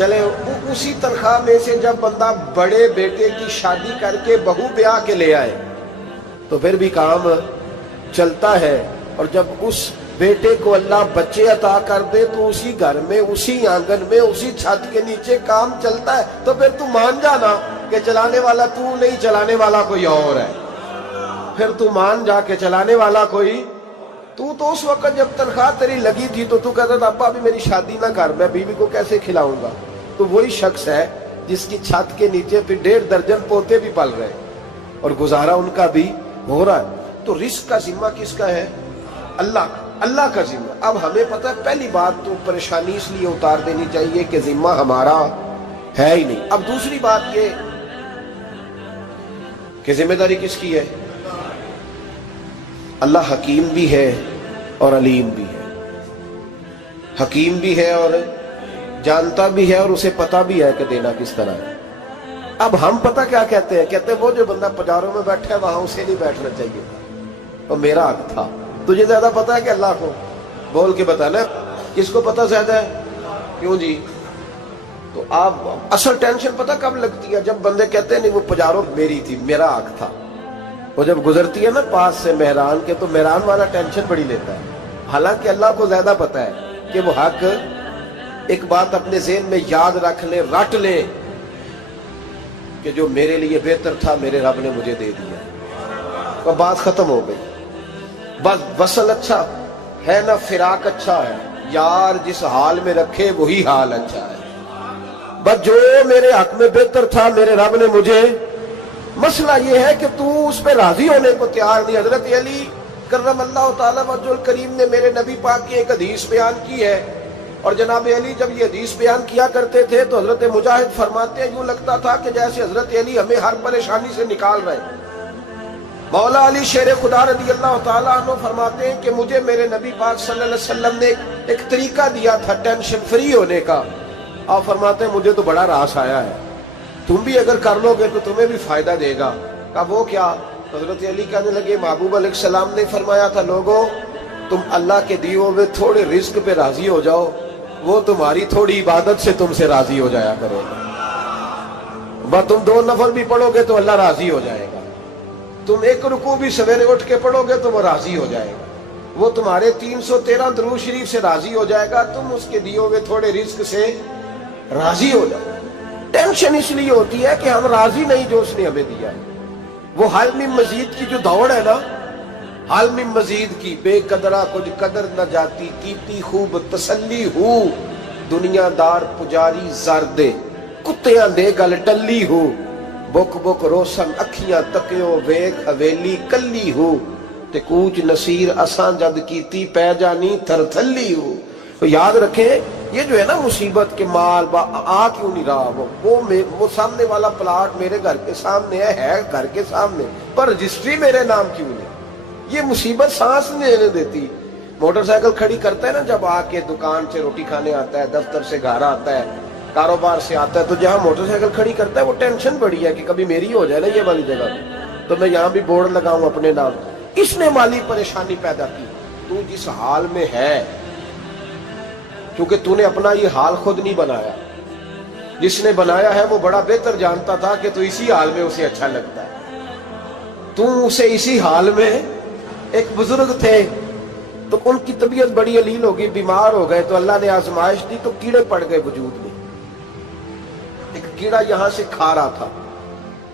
چلے اسی تنخواہ میں سے جب بندہ بڑے بیٹے کی شادی کر کے بہو بیاہ کے لے آئے تو پھر بھی کام چلتا ہے، اور جب اس بیٹے کو اللہ بچے عطا کر دے تو اسی گھر میں، اسی آنگن میں، اسی چھت کے نیچے کام چلتا ہے۔ تو پھر تو مان جانا کہ چلانے والا تو نہیں، چلانے والا کوئی اور ہے۔ پھر تو مان جا کے چلانے والا کوئی تو اس وقت جب تنخواہ تیری لگی تھی تو کہتا تھا ابا ابھی میری شادی نہ کر، میں بیوی کو کیسے کھلاؤں گا؟ تو وہی شخص ہے جس کی چھت کے نیچے پھر 1.5 درجن پوتے بھی پل رہے اور گزارا ان کا بھی ہو رہا ہے۔ تو رزق کا ذمہ کس کا ہے؟ اللہ کا ذمہ۔ اب ہمیں پتہ ہے پہلی بات تو پریشانی اس لیے اتار دینی چاہیے کہ ذمہ ہمارا ہے ہی نہیں۔ اب دوسری بات یہ کہ ذمہ داری کس کی ہے؟ اللہ حکیم بھی ہے اور علیم بھی ہے، حکیم بھی ہے اور جانتا بھی ہے اور اسے پتہ بھی ہے کہ دینا کس طرح ہے۔ اب ہم پتہ کیا کہتے ہیں؟ کہتے ہیں وہ جو بندہ پجاروں میں بیٹھا ہے وہاں اسے نہیں بیٹھنا چاہیے اور میرا حق تھا۔ تجھے زیادہ پتہ ہے کہ اللہ کو؟ بول کے بتانا کس کو پتہ زیادہ ہے؟ کیوں جی؟ تو آپ اصل ٹینشن پتہ کب لگتی ہے؟ جب بندے کہتے ہیں نہیں وہ پجاروں میری تھی، میرا حق تھا۔ وہ جب گزرتی ہے نا پاس سے مہران کے تو مہران والا ٹینشن بڑی لیتا ہے، حالانکہ اللہ کو زیادہ پتہ ہے کہ وہ حق۔ ایک بات اپنے ذہن میں یاد رکھ لیں، رٹ لیں کہ جو میرے لیے بہتر تھا میرے رب نے مجھے دے دیا، اور بات ختم ہو گئی۔ بس وصل اچھا ہے نہ فراق اچھا ہے، یار جس حال میں رکھے وہی حال اچھا ہے۔ بس جو میرے حق میں بہتر تھا میرے رب نے مجھے، مسئلہ یہ ہے کہ تو اس پہ راضی ہونے کو تیار نہیں۔ حضرت علی کرم اللہ تعالیٰ وجہ الکریم نے میرے نبی پاک کی ایک حدیث بیان کی ہے، اور جناب علی جب یہ حدیث بیان کیا کرتے تھے تو حضرت مجاہد فرماتے ہیں یوں لگتا تھا کہ جیسے حضرت علی ہمیں ہر پریشانی سے نکال رہے ہیں۔ مولا علی شیر خدا رضی اللہ تعالیٰ عنہ فرماتے ہیں کہ مجھے میرے نبی پاک صلی اللہ علیہ وسلم نے ایک طریقہ دیا تھا ٹینشن فری ہونے کا۔ آپ فرماتے ہیں مجھے تو بڑا راس آیا ہے، تم بھی اگر کر لو گے تو تمہیں بھی فائدہ دے گا۔ کہا وہ کیا؟ حضرت علی کہنے لگے محبوب علیہ السلام نے فرمایا تھا لوگوں تم اللہ کے دیے ہوئے تھوڑے رزق پہ راضی ہو جاؤ، وہ تمہاری تھوڑی عبادت سے تم سے راضی ہو جایا کرو گا۔ بس تم 2 نفل بھی پڑھو گے تو اللہ راضی ہو جائے گا، تم 1 رکوع بھی سویرے اٹھ کے پڑھو گے تو وہ راضی ہو جائے گا، وہ تمہارے 313 درود شریف سے راضی ہو جائے گا، تم اس کے دیے ہوئے تھوڑے رزق سے راضی ہو جاؤ۔ ٹینشن اس لیے ہوتی ہے کہ ہم راضی نہیں جو اس نے ہمیں دیا ہے۔ وہ حال میں مزید کی جو دوڑ ہے نا، حال میں مزید کی، بے قدرہ کچھ قدر نہ جاتی، کیتی خوب تسلی ہو، دنیا دار پجاری زردے، کتیاں دے گل ٹلی ہو، بک بک روشن اکھیاں تکیو ویک حویلی کلی ہو، تے کوچ نصیر اساں جد کیتی پہ جانی تھر تھلی ہو۔ تو یاد رکھیں یہ جو ہے نا مصیبت کے مال آ کیوں نہیں رہا، وہ سامنے والا پلاٹ میرے گھر کے سامنے ہے گھر کے سامنے، پر رجسٹری میرے نام کیوں نہیں؟ یہ مصیبت سانس نہیں لینے دیتی۔ موٹر سائیکل کھڑی کرتا ہے نا جب آ کے دکان سے روٹی کھانے آتا ہے، دفتر سے گھر آتا ہے، کاروبار سے آتا ہے، تو جہاں موٹر سائیکل کھڑی کرتا ہے وہ ٹینشن بڑی ہے کہ کبھی میری ہو جائے نا یہ والی جگہ تو میں یہاں بھی بورڈ لگاؤں اپنے نام۔ اس نے مالی پریشانی پیدا کی۔ تو جس حال میں ہے، کیونکہ تو نے اپنا یہ حال خود نہیں بنایا، جس نے بنایا ہے وہ بڑا بہتر جانتا تھا کہ تو اسی حال میں اسے اچھا لگتا ہے۔ تو اسے اسی حال میں، ایک بزرگ تھے تو ان کی طبیعت بڑی علیل ہو گئی، بیمار ہو گئے، تو اللہ نے آزمائش دی تو کیڑے پڑ گئے وجود میں۔ ایک کیڑا یہاں سے کھا رہا تھا،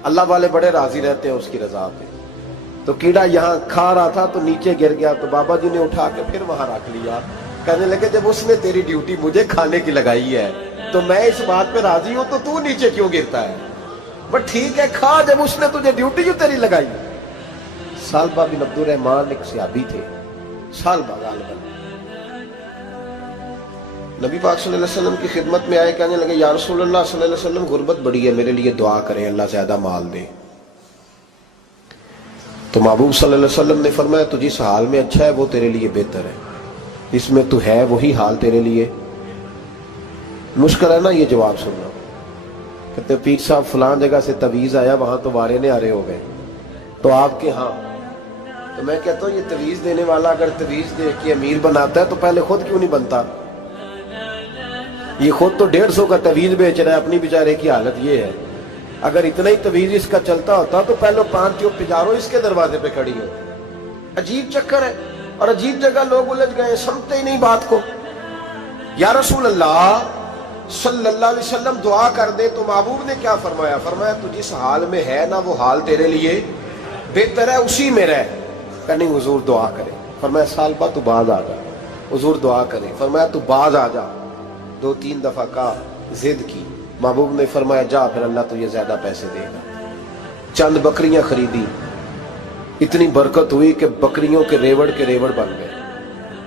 اللہ والے بڑے راضی رہتے ہیں اس کی رضا پہ، تو کیڑا یہاں کھا رہا تھا تو نیچے گر گیا، تو بابا جی نے اٹھا کے پھر وہاں رکھ لیا، کہنے لگے جب اس نے تیری ڈیوٹی مجھے کھانے کی لگائی ہے تو میں اس بات پہ راضی ہوں تو نیچے کیوں گرتا ہے؟ بس ٹھیک ہے کھا، جب اس نے تجھے ڈیوٹی جو تیری لگائی۔ سالبہ بن عبد الرحمن ایک صحابی تھے، سالبہ غالباً نبی پاک صلی اللہ علیہ وسلم کی خدمت میں آئے، کہنے لگے یا رسول اللہ صلی اللہ علیہ وسلم غربت بڑی ہے، میرے لیے دعا کریں اللہ زیادہ مال دے۔ تو محبوب صلی اللہ علیہ وسلم نے فرمایا تو جس حال میں اچھا ہے وہ تیرے لیے بہتر ہے، اس میں تو ہے وہی حال تیرے لیے۔ مشکل ہے نا یہ جواب سننا۔ کہتے پیر صاحب فلان جگہ سے تویز آیا، وہاں تو وارے نے آرے ہو گئے، تو آپ کے ہاں؟ تو میں کہتا ہوں یہ تویز دینے والا اگر تویز دے کے امیر بناتا ہے تو پہلے خود کیوں نہیں بنتا؟ یہ خود تو 150 کا تویز بیچ رہا ہے، اپنی بیچارے کی حالت یہ ہے۔ اگر اتنا ہی تویز اس کا چلتا ہوتا تو پہلے 5 جو پجارو اس کے دروازے پہ کھڑی ہو۔ عجیب چکر ہے اور عجیب جگہ لوگ الجھ گئے، سمجھتے ہی نہیں بات کو۔ یا رسول اللہ صلی اللہ علیہ وسلم دعا کر دے تو محبوب نے کیا فرمایا؟ فرمایا تو جس حال میں ہے نا وہ حال تیرے لیے بہتر ہے، اسی میں رہ۔ کہ نہیں حضور دعا کرے۔ فرمایا سال بعد تو باز آ جا۔ حضور دعا کرے۔ فرمایا تو باز آ جا۔ 2-3 دفعہ کا ضد کی، محبوب نے فرمایا جا پھر اللہ تجھے زیادہ پیسے دے گا۔ چند بکریاں خریدی، اتنی برکت ہوئی کہ بکریوں کے ریوڑ بن گئے۔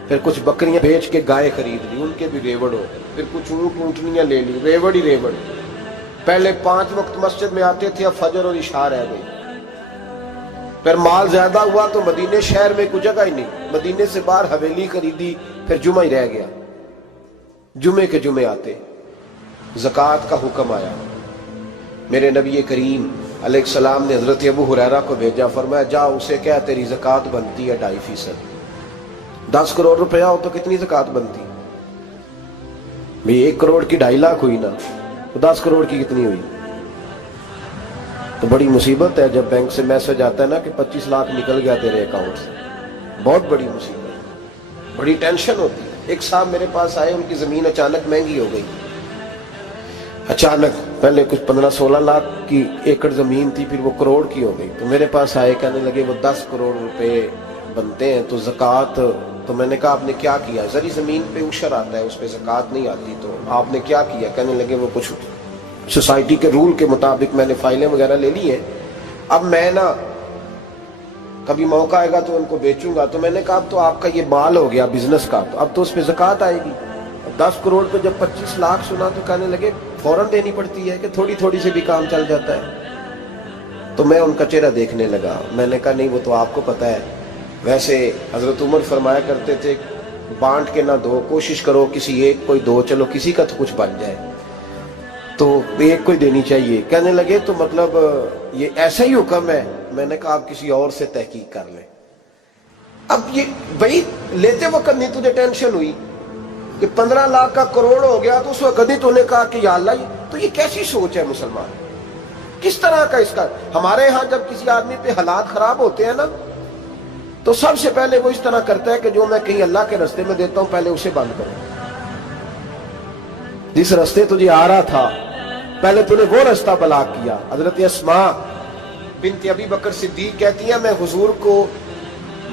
پھر کچھ بکریاں بیچ کے گائے خرید لی، ان کے بھی ریوڑ ہو۔ پھر کچھ اونٹ اونٹنیاں لے لی، ریوڑ ہی ریوڑ۔ پہلے 5 وقت مسجد میں آتے تھے، اب فجر اور عشاء رہ گئی۔ پھر مال زیادہ ہوا تو مدینے شہر میں کوئی جگہ ہی نہیں، مدینے سے باہر حویلی خریدی، پھر جمعہ ہی رہ گیا۔ جمعے کے جمعے آتے، زکوٰۃ کا حکم آیا۔ میرے نبی کریم علیہ السلام نے حضرت ابو ہریرہ کو بھیجا، فرمایا جا اسے کہہ تیری زکوٰۃ بنتی ہے 2.5%۔ 10 کروڑ روپیہ ہو تو کتنی زکوٰۃ بنتی؟ بھئی 1 کروڑ کی 2.5 لاکھ ہوئی نا، تو 10 کروڑ کی کتنی ہوئی؟ تو بڑی مصیبت ہے جب بینک سے میسج آتا ہے نا کہ 25 لاکھ نکل گیا تیرے اکاؤنٹ سے، بہت بڑی مصیبت، بڑی ٹینشن ہوتی ہے۔ ایک صاحب میرے پاس آئے، ان کی زمین اچانک مہنگی ہو گئی، اچانک پہلے کچھ 15-16 لاکھ کی ایکڑ زمین تھی، پھر وہ کروڑ کی ہو گئی۔ تو میرے پاس آئے، کہنے لگے وہ 10 کروڑ روپے بنتے ہیں تو زکوٰۃ، تو میں نے کہا آپ نے کیا کیا؟ زری زمین پہ عشر آتا ہے، اس پہ زکوٰۃ نہیں آتی، تو آپ نے کیا کیا؟ کہنے لگے وہ کچھ سوسائٹی کے رول کے مطابق میں نے فائلیں وغیرہ لے لی ہیں، اب میں نا کبھی موقع آئے گا تو ان کو بیچوں گا۔ تو میں نے کہا اب تو آپ کا یہ مال ہو گیا بزنس کا، تو اب تو اس پہ زکوٰۃ آئے گی۔ 10 کروڑ پہ جب 25 لاکھ سنا تو کہنے لگے فوراً دینی پڑتی ہے کہ تھوڑی تھوڑی سے بھی کام چل جاتا ہے؟ تو میں ان کا چہرہ دیکھنے لگا، میں نے کہا نہیں وہ تو آپ کو پتہ ہے، ویسے حضرت عمر فرمایا کرتے تھے بانٹ کے نہ دو، کوشش کرو کسی ایک کو ہی دو، چلو کسی کا تو کچھ بن جائے، تو ایک کو ہی دینی چاہیے۔ کہنے لگے تو مطلب یہ ایسا ہی حکم ہے؟ میں نے کہا آپ کسی اور سے تحقیق کر لیں۔ اب یہ بھائی لیتے وقت نہیں تجھے ٹینشن ہوئی کہ 15 لاکھ کا کروڑ ہو گیا، تو اس وقت کبھی تو نے کہا کہ یا اللہ تو یہ کیسی سوچ ہے مسلمان، کس طرح کا اس کا؟ ہمارے ہاں جب کسی آدمی پہ حالات خراب ہوتے ہیں نا تو سب سے پہلے وہ اس طرح کرتا ہے کہ جو میں کہیں اللہ کے رستے میں دیتا ہوں پہلے اسے بند کروں۔ جس رستے تجھے آ رہا تھا پہلے تو نے وہ رستہ بلاک کیا۔ حضرت اسماء بنت ابی بکر صدیق کہتی ہیں میں حضور کو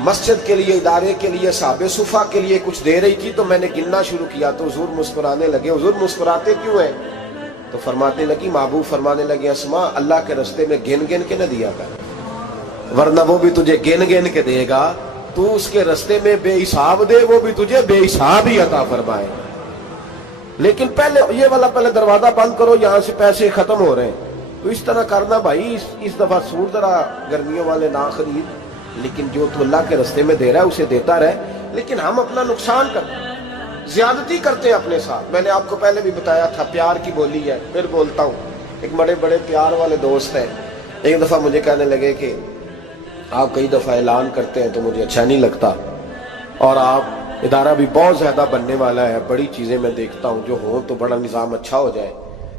مسجد کے لیے، ادارے کے لیے، صحابہ صفہ کے لیے کچھ دے رہی تھی، تو میں نے گننا شروع کیا تو حضور مسکرانے لگے۔ حضور مسکراتے کیوں ہیں؟ تو فرمانے لگی، محبوب فرمانے لگے اسماء اللہ کے رستے میں گن گن کے نہ دیا کر، ورنہ وہ بھی تجھے گن گن کے دے گا، تو اس کے رستے میں بے حساب دے، وہ بھی تجھے بے حساب ہی عطا فرمائے۔ لیکن پہلے یہ والا پہلے دروازہ بند کرو، یہاں سے پیسے ختم ہو رہے ہیں، تو اس طرح کرنا بھائی۔ اس دفعہ سوٹ ذرا گرمیوں والے نہ خرید، لیکن جو تو اللہ کے رستے میں دے رہا ہے اسے دیتا رہے، لیکن ہم اپنا نقصان کرتے ہیں، زیادتی کرتے ہیں اپنے ساتھ۔ میں نے آپ کو پہلے بھی بتایا تھا پیار کی بولی ہے، پھر بولتا ہوں۔ ایک بڑے بڑے پیار والے دوست ہیں، ایک دفعہ مجھے کہنے لگے کہ آپ کئی دفعہ اعلان کرتے ہیں تو مجھے اچھا نہیں لگتا، اور آپ ادارہ بھی بہت زیادہ بننے والا ہے، بڑی چیزیں میں دیکھتا ہوں جو ہوں تو بڑا نظام اچھا ہو جائے،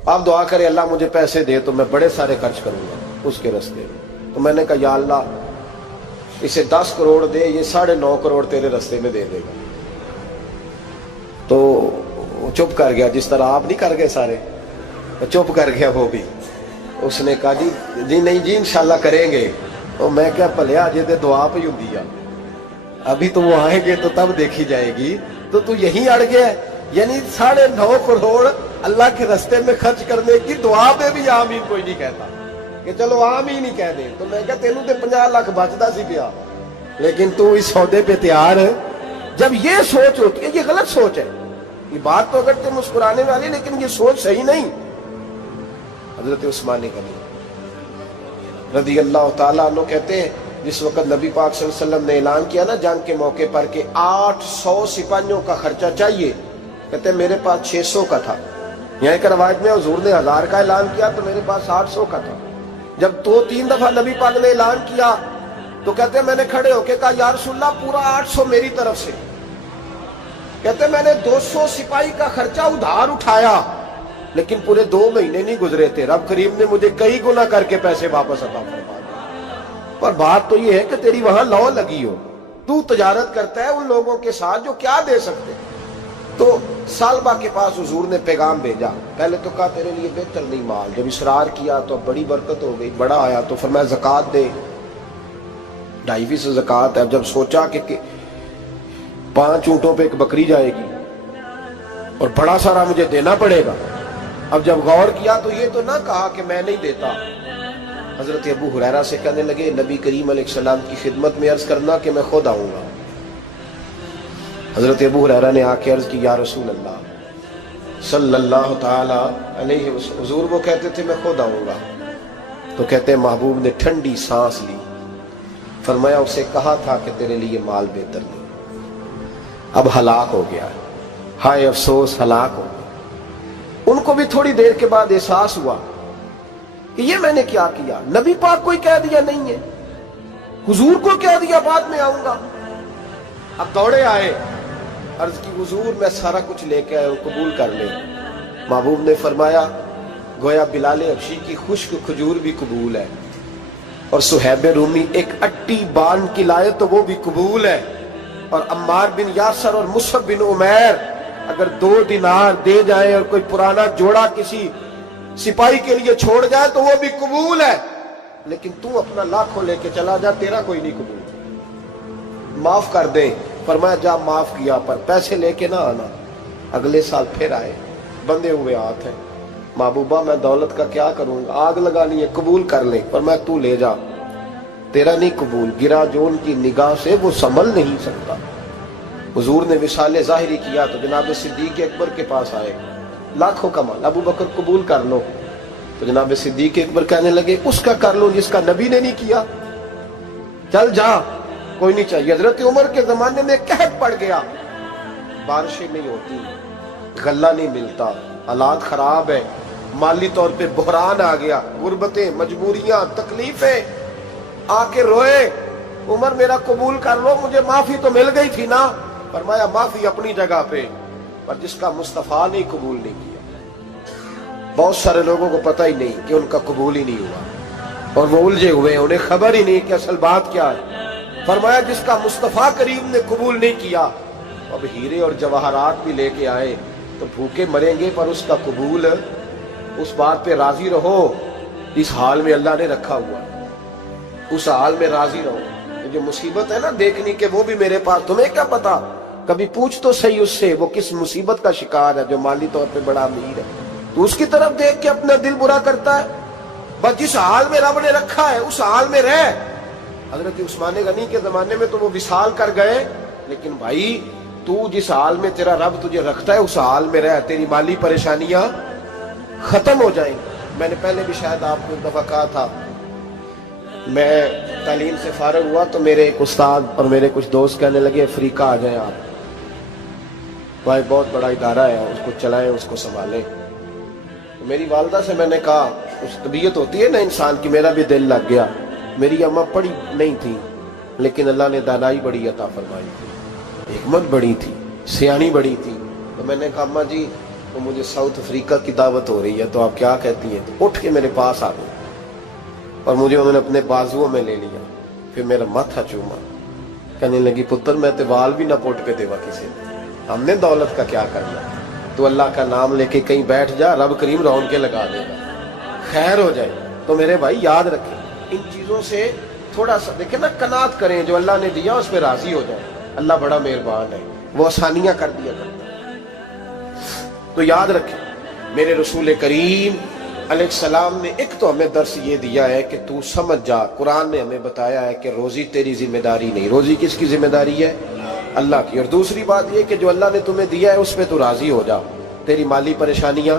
آپ دعا کریں اللہ مجھے پیسے دے تو میں بڑے سارے خرچ کروں گا اس کے رستے میں۔ تو میں نے کہا یا اللہ اسے 10 کروڑ دے، یہ 9.5 کروڑ تیرے رستے میں دے دے گا۔ تو چپ کر گیا، جس طرح آپ نہیں کر گئے سارے، چپ کر گیا وہ بھی۔ اس نے کہا جی نہیں جی انشاءاللہ کریں گے۔ تو میں کیا پلیا جی دعا پہ ہوں دیا، ابھی تو وہ آئیں گے تو تب دیکھی جائے گی، تو یہیں اڑ گیا ہے۔ یعنی 9.5 کروڑ اللہ کے رستے میں خرچ کرنے کی دعا پہ بھی آمین کوئی نہیں کہتا کہ چلو آمین ہی کہہ دیں۔ تو میں کہا تینوں تے 50 لاکھ بچتا سی پیا، لیکن تو اس سودے پہ تیار ہے۔ جب یہ سوچ ہوتی ہے، یہ غلط سوچ ہے، یہ بات تو اگر تے مسکرانے والی، لیکن یہ سوچ صحیح نہیں۔ حضرت عثمان غنی رضی اللہ تعالیٰ عنہ کہتے ہیں جس وقت نبی پاک صلی اللہ علیہ وسلم نے اعلان کیا نا جنگ کے موقع پر کہ 800 سپاہیوں کا خرچہ چاہیے، کہتے ہیں میرے پاس 600 کا تھا۔ یہاں ایک روایت میں حضور نے 1000 کا اعلان کیا تو میرے پاس 800 کا تھا۔ جب 2-3 دفعہ نبی پاک نے اعلان کیا تو کہتے ہیں میں نے کھڑے ہو کے کہا یا رسول اللہ پورا 800 میری طرف سے۔ کہتے میں نے 200 سپاہی کا خرچہ ادھار اٹھایا لیکن پورے 2 مہینے نہیں گزرے تھے، رب کریم نے مجھے کئی گنا کر کے پیسے واپس عطا فرما دیے۔ پر بات تو یہ ہے کہ تیری وہاں لو لگی ہو، تو تجارت کرتا ہے ان لوگوں کے ساتھ جو کیا دے سکتے۔ تو سالبہ کے پاس حضور نے پیغام بھیجا، پہلے تو کہا تیرے لیے بہتر نہیں مال، جب اصرار کیا تو اب بڑی برکت ہو گئی، بڑا آیا تو فرمایا زکوٰۃ دے، 2.5% زکوٰۃ ہے۔ اب جب سوچا کہ 5 اونٹوں پہ ایک بکری جائے گی اور بڑا سارا مجھے دینا پڑے گا، اب جب غور کیا تو یہ تو نہ کہا کہ میں نہیں دیتا۔ حضرت ابو ہریرہ سے کہنے لگے نبی کریم علیہ السلام کی خدمت میں عرض کرنا کہ میں خود آؤں گا۔ حضرت ابو ہریرہ نے آ کے عرض کی یا رسول اللہ صلی اللہ تعالی علیہ وسلم، حضور وہ کہتے تھے میں خود آؤں گا، تو کہتے ہیں محبوب نے ٹھنڈی سانس لی، فرمایا اسے کہا تھا کہ تیرے لیے مال بہتر نہیں، اب ہلاک ہو گیا، ہائے افسوس ہلاک ہو گیا۔ ان کو بھی تھوڑی دیر کے بعد احساس ہوا کہ یہ میں نے کیا کیا، نبی پاک کو ہی کہہ دیا نہیں ہے، حضور کو کہہ دیا بعد میں آؤں گا۔ اب دوڑے آئے، عرض کی حضور میں سارا کچھ لے کے آئے ہوں، قبول کر لیں۔ محبوب نے فرمایا گویا بلال حبشی کی خشک کھجور بھی قبول ہے، اور صہیب رومی ایک اٹی باندھ کی لائے تو وہ بھی قبول ہے، اور عمار بن یاسر اور مصعب بن عمیر اگر 2 دینار دے جائیں اور کوئی پرانا جوڑا کسی سپاہی کے لیے چھوڑ جائے تو وہ بھی قبول ہے، لیکن تو اپنا لاکھوں لے کے چلا جا، تیرا کوئی نہیں قبول، معاف کر دیں۔ فرمایا جا معاف کیا، پر پیسے لے کے نہ آنا۔ اگلے سال پھر آئے، بندے ہوئے ہاتھ ہیں، محبوبہ میں دولت کا کیا کروں گا، آگ لگانی ہے، قبول کر لیں۔ فرمایا تو لے جا، تیرا نہیں قبول، گرا جو ان کی نگاہ سے وہ سنبھل نہیں سکتا۔ حضور نے وصال ظاہری کیا تو جناب صدیق اکبر کے پاس آئے، لاکھوں کا مال، ابو بکر قبول کر لو، تو جناب صدیق اکبر کہنے لگے اس کا کر لو جس کا نبی نے نہیں کیا، چل جا کوئی نہیں چاہیے۔ حضرت عمر کے زمانے میں قحط پڑ گیا، بارشیں نہیں ہوتی، غلہ نہیں ملتا، حالات خراب ہے، مالی طور پہ بحران آ گیا، غربتیں، مجبوریاں، تکلیفیں، آ کے روئے، عمر میرا قبول کر لو، مجھے معافی تو مل گئی تھی نا۔ فرمایا معافی اپنی جگہ پہ، پر جس کا مصطفیٰ نے قبول نہیں کیا۔ بہت سارے لوگوں کو پتہ ہی نہیں کہ ان کا قبول ہی نہیں ہوا، اور وہ الجھے ہوئے، انہیں خبر ہی نہیں کہ اصل بات کیا ہے۔ فرمایا جس کا مصطفیٰ کریم نے قبول نہیں کیا، اب ہیرے اور جواہرات بھی لے کے آئے تو بھوکے مریں گے، پر اس کا قبول، اس بات پہ راضی رہو، اس حال میں اللہ نے رکھا ہوا، اس حال میں راضی رہو۔ یہ جو مصیبت ہے نا دیکھنی کہ وہ بھی میرے پاس، تمہیں کیا پتا، کبھی پوچھ تو صحیح اس سے وہ کس مصیبت کا شکار ہے، جو مالی طور پہ بڑا امیر ہے، تو اس کی طرف دیکھ کے اپنا دل برا کرتا ہے۔ بس جس حال میں رب نے رکھا ہے اس حال میں رہ۔ حضرت عثمان غنی کے زمانے میں تو وہ وصال کر گئے، لیکن بھائی تو جس حال میں تیرا رب تجھے رکھتا ہے اس حال میں رہ، تیری مالی پریشانیاں ختم ہو جائیں۔ میں نے پہلے بھی شاید آپ کو ایک دفعہ کہا تھا، میں تعلیم سے فارغ ہوا تو میرے ایک استاد اور میرے کچھ دوست کہنے لگے افریقہ آ جائیں آپ، وہاں بہت بڑا ادارہ ہے، اس کو چلائیں، اس کو سنبھالیں۔ میری والدہ سے میں نے کہا، اس طبیعت ہوتی ہے نا انسان کی، میرا بھی دل لگ گیا۔ میری اماں پڑھی نہیں تھی لیکن اللہ نے دانائی بڑی عطا فرمائی تھی، حکمت بڑی تھی، سیانی بڑی تھی۔ تو میں نے کہا اماں جی وہ مجھے ساؤتھ افریقہ کی دعوت ہو رہی ہے تو آپ کیا کہتی ہیں؟ تو اٹھ کے میرے پاس آ گئی اور مجھے انہوں نے اپنے بازوؤں میں لے لیا، پھر میرا ماتھا چوما، کہنے لگی پتر میں تے وال بھی نہ پوٹ کے دیوا کسی نے، ہم نے دولت کا کیا کرنا، تو اللہ کا نام لے کے کہیں بیٹھ جا، رب کریم رون کے لگا دے گا، خیر ہو جائے۔ تو میرے بھائی یاد رکھیں ان چیزوں سے تھوڑا سا دیکھیں نا، قناعت کریں، جو اللہ نے دیا اس پہ راضی ہو جائے، اللہ بڑا مہربان ہے، وہ آسانیاں کر دیا کرتا ہے۔ تو یاد رکھیں میرے رسول کریم علیہ السلام نے ایک تو ہمیں درس یہ دیا ہے کہ تو سمجھ جا، قرآن نے ہمیں بتایا ہے کہ روزی تیری ذمہ داری نہیں، روزی کس کی ذمہ داری ہے؟ اللہ کی۔ اور دوسری بات یہ کہ جو اللہ نے تمہیں دیا ہے اس پہ تو راضی ہو جا، تیری مالی پریشانیاں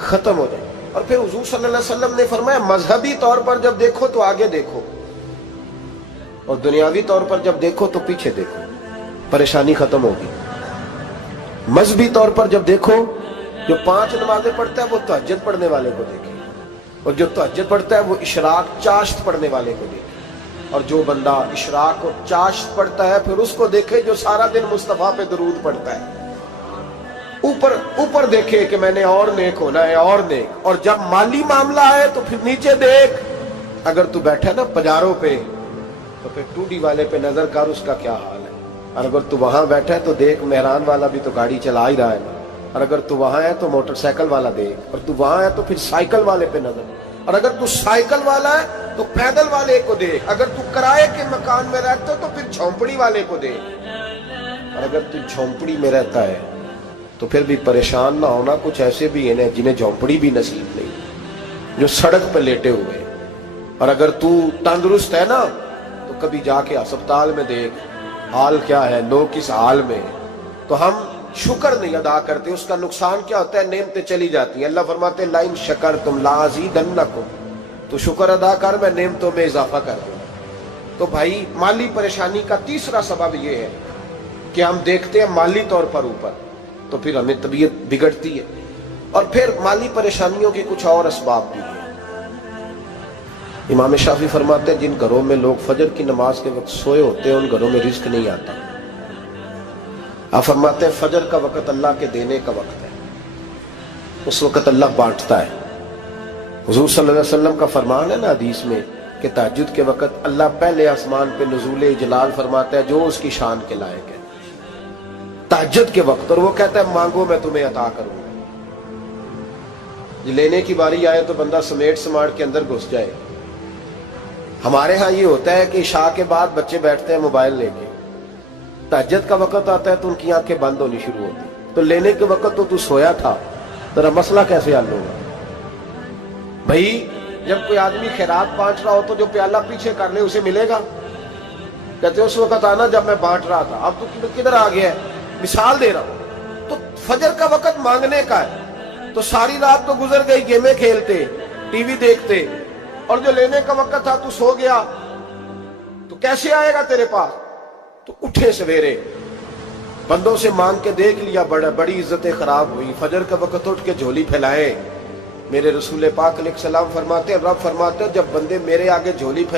ختم ہو جائیں۔ اور پھر حضور صلی اللہ علیہ وسلم نے فرمایا مذہبی طور پر جب دیکھو تو آگے دیکھو، اور دنیاوی طور پر جب دیکھو تو پیچھے دیکھو، پریشانی ختم ہوگی۔ مذہبی طور پر جب دیکھو، جو 5 نمازیں پڑھتا ہے وہ تہجد پڑھنے والے کو دیکھے، اور جو تہجد پڑھتا ہے وہ اشراق چاشت پڑھنے والے کو دیکھے، اور جو بندہ اشراق اور چاشت پڑھتا ہے پھر اس کو دیکھے جو سارا دن مصطفیٰ پہ درود پڑھتا ہے۔ اوپر اوپر دیکھے کہ میں نے اور نیک ہونا ہے اور نیک، اور جب مالی معاملہ ہے تو پھر نیچے دیکھ. اگر تو بیٹھا نا پجاروں پہ تو پھر ٹوڈی والے پہ نظر کر اس کا کیا حال ہے، اور اگر تو وہاں بیٹھا ہے تو دیکھ مہران والا بھی تو گاڑی چلا ہی رہا ہے نا، اور اگر تو وہاں ہے تو موٹر سائیکل والا دیکھ، اور تو وہاں ہے تو پھر سائیکل والے پہ نظر، اور اگر تو سائیکل والا ہے تو پیدل والے کو دیکھ، اگر تو کرائے کے مکان میں رہتا تو پھر جھونپڑی والے کو دیکھ، اور اگر تو جھونپڑی میں رہتا ہے تو پھر بھی پریشان نہ ہونا. کچھ ایسے بھی ہیں جنہیں جھونپڑی بھی نصیب نہیں، جو سڑک پہ لیٹے ہوئے. اور اگر تو تندرست ہے نا تو کبھی جا کے اسپتال میں دیکھ حال کیا ہے، لوگ کس حال میں. تو ہم شکر نہیں ادا کرتے، اس کا نقصان کیا ہوتا ہے، نعمتیں چلی جاتی ہیں. اللہ فرماتے ہیں لئن شکرتم لازیدنکم، تو شکر ادا کر میں نعمتوں میں اضافہ کر دوں. تو بھائی مالی پریشانی کا تیسرا سبب یہ ہے کہ ہم دیکھتے ہیں مالی طور پر اوپر، تو پھر ہمیں طبیعت بگڑتی ہے. اور پھر مالی پریشانیوں کے کچھ اور اسباب بھی ہیں. امام شافعی فرماتے ہیں جن گھروں میں لوگ فجر کی نماز کے وقت سوئے ہوتے ہیں ان گھروں میں رزق نہیں آتا. آپ فرماتے ہیں فجر کا وقت اللہ کے دینے کا وقت ہے، اس وقت اللہ بانٹتا ہے. حضور صلی اللہ علیہ وسلم کا فرمان ہے نا حدیث میں کہ تہجد کے وقت اللہ پہلے آسمان پہ نزول جلال فرماتا ہے جو اس کی شان کے لائق ہے تہجد کے وقت، اور وہ کہتا ہے مانگو میں تمہیں عطا کروں گا. لینے کی باری آئے تو بندہ سمیٹ سماٹ کے اندر گھس جائے. ہمارے ہاں یہ ہوتا ہے کہ عشاء کے بعد بچے بیٹھتے ہیں موبائل لے کے، تہجد کا وقت آتا ہے تو ان کی آنکھیں بند ہونی شروع ہوتی، تو لینے کے وقت تو سویا تھا، ذرا مسئلہ کیسے حل ہوگا بھائی؟ جب کوئی آدمی خیرات بانٹ رہا ہو تو جو پیالہ پیچھے کر لے اسے ملے گا؟ کہتے اس وقت آنا جب میں بانٹ رہا تھا، اب تو کدھر آ گیا ہے؟ مثال دے رہا ہوں. تو فجر کا وقت مانگنے کا ہے، تو ساری رات تو گزر گئی گیمیں کھیلتے، ٹی وی دیکھتے، اور جو لینے کا وقت تھا تو سو گیا، تو کیسے آئے گا تیرے پاس؟ تو اٹھے سویرے بندوں سے مانگ کے دیکھ لیا، بڑی عزتیں خراب ہوئی. فجر کا وقت اٹھ کے جھولی پھیلائے. میرے رسول پاک علیہ السلام فرماتے ہیں، رب فرماتے ہیں جب بندے میرے آگے جھولی پھیلائے